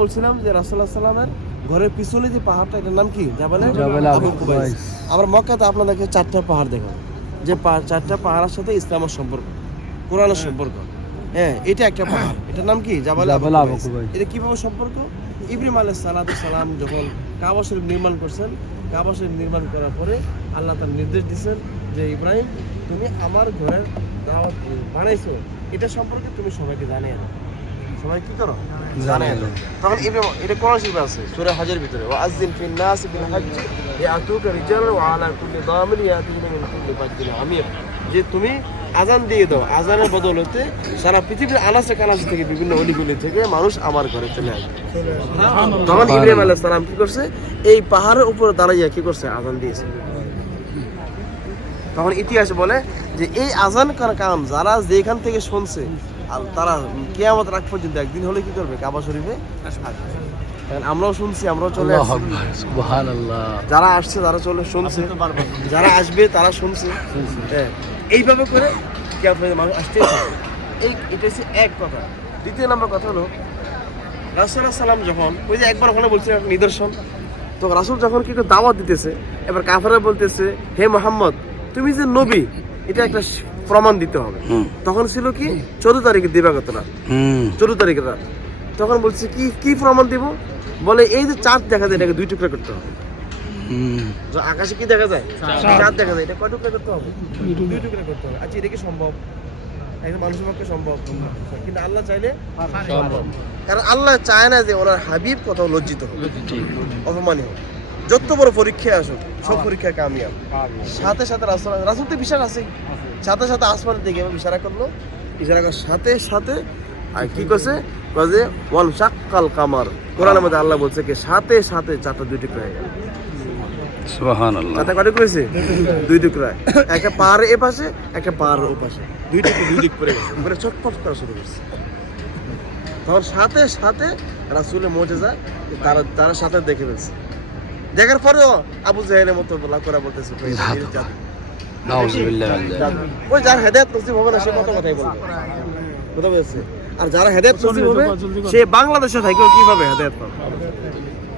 বলছিলাম যে রাসুল্লাহ সাল্লামের ঘরের পিছনে যে পাহাড়টা এটার নাম কি? জাবালে জাবালে আবু আবু কুবাইস। কুবাইস। আমরা মক্কাতে আপনাদেরকে চারটা পাহাড় দেখাবো। যে চারটা পাহাড়ের সাথে ইসলামের সম্পর্ক কোরআনের সম্পর্ক। হ্যাঁ এটা একটা পাহাড়। এটার নাম কি? জাবালে। এটা কীভাবে সম্পর্ক? ইব্রাহিম সালাতু সালাম যখন কাবা শরীফ নির্মাণ করছেন কাবা শরীফ নির্মাণ করার পরে আল্লাহ তার নির্দেশ দিয়েছেন যে ইব্রাহিম তুমি আমার ঘরের দাওয়াত বানাইছো। এটা সম্পর্কে তুমি সবাইকে জানিয়ে দাও। সবাই কি করো? দাও তখন এটা কোরআন শরীফে আছে? সূরা হজের ভিতরে ওয়া ফিন নাস বিল হজ্জ ইয়াতুকা রিজাল ওয়া আলা কুল্লি দামির ইয়াতুনা মিন কুল্লি ফাজ্জিন আমির। যে তুমি আজান দিয়ে দাও আজানের বদলতে সারা পৃথিবীর আনাচে কানাচে থেকে বিভিন্ন অলিগুলি থেকে মানুষ আমার ঘরে চলে আসবে। তখন ইব্রাহিম সালাম কি করছে? এই পাহাড়ের উপরে দাঁড়াইয়া কি করছে? আজান দিয়েছে। তখন ইতিহাস বলে যে এই আজান কাম? যারা যেখান থেকে শুনছে আর তারা কেয়ামত রাখ পর্যন্ত একদিন হলে কি করবে? কাবা শরীফে? আমরাও শুনছি আমরাও চলে যারা আসছে তারা চলে শুনছে। যারা আসবে তারা শুনছে। হ্যাঁ এইভাবে করে মানুষ থাকবে এই এটা হচ্ছে এক কথা। দ্বিতীয় নম্বর কথা হলো রাসুল্লাহ সাল্লাম যখন ওই যে একবার ওখানে বলছিলেন নিদর্শন তো রাসুল যখন কি একটু দাওয়াত দিতেছে এবার কাফারা বলতেছে হে মোহাম্মদ তুমি যে নবী এটা একটা প্রমাণ দিতে হবে। তখন ছিল কি? চোদ্দ তারিখে দিবাগত রাত। চোদ্দ তারিখের রাত। তখন বলছে কি কি প্রমাণ দিব? বলে এই যে চাঁদ দেখা যায় এটাকে দুই টুকরা করতে হবে। আকাশে কি দেখা যায়? চাঁদ। দেখা যায়। এটা কয় টুকরা করতে হবে? দুই টুকরা। করতে হবে। আচ্ছা এটা কি সম্ভব? একজন মানুষের পক্ষে সম্ভব। কিন্তু আল্লাহ চাইলে কারণ আল্লাহ চায় না যে ওনার হাবিব কোথাও লজ্জিত হোক অপমানী হোক যত বড় পরীক্ষায় আসুক সব পরীক্ষায় কামিয়াব। সাথে সাথে রাসুল রাসুল তো বিশ্বাস আছেই সাথে সাথে আসমানের দিকে ইশারা করল। ইশারা করার সাথে সাথে আর কি করছে কাজে ওয়ান শাক্কাল কামার। কোরআনের মধ্যে আল্লাহ বলছে কি সাথে সাথে চারটা দুই টুকরা হয়ে গেল। সুবহানাল্লাহ। চারটা কয়টা করেছে দুই টুকরা। একটা পাহাড়ের এ পাশে একটা পাহাড়ের ও পাশে। দুই টুকরো দুই দিক পড়ে গেছে। পরে চটপট করা শুরু করছে। তখন সাথে সাথে রাসুলের মোজেজা তারা তারা সাথে দেখে ফেলছে। দেখার পরেও আবু জাহেলের মতো বলা করা বলতেছে। ওই যার হেদায়ত নসিব হবে না সে কত কথাই বলবে। আর যারা হেদায়ত নসিব হবে সে বাংলাদেশে থেকেও কীভাবে হেদায়ত পাবে?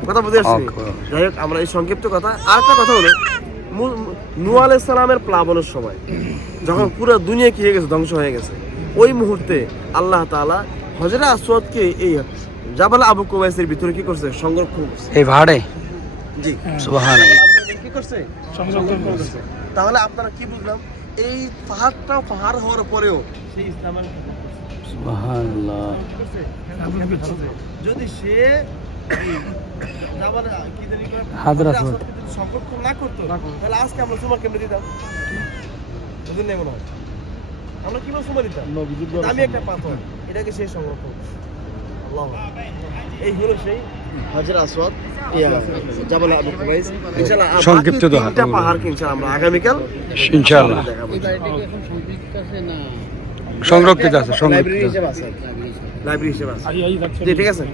কথা বুঝে আসছি? যাই হোক আমরা এই সংক্ষিপ্ত কথা। আর একটা কথা হলো নূ আলাইহিস সালামের প্লাবনের সময় যখন পুরো দুনিয়া কি হয়ে গেছে? ধ্বংস হয়ে গেছে। ওই মুহূর্তে আল্লাহ তাআলা হজরা আসওয়াদকে এই জাবাল আবু কুবাইসের ভিতরে কি করছে? সংরক্ষণ করছে। এই ভাড়ে? জি। কি করছে? তাহলে আপনারা কি বুঝলাম? এই পাহাড়টাও পাহাড় হওয়ার পরেও সেই ইসলামের সুবহানাল্লাহ। যদি সে সম্পর্ক না করতো তাহলে আজকে আমরা সুমার কেমনে দিতাম? বুঝলেন না মনে হয়? আমরা কীভাবে সুমা দিতাম? আমি একটা পাথর। এটাকে সেই সংরক্ষণ ইয়া সংক্ষিপ্ত পাহাড় কি আমরা আগামীকাল ইনশাআল্লাহ। সংরক্ষিত আছে সংরক্ষিত লাইব্রেরি হিসেবে আছে। ঠিক আছে।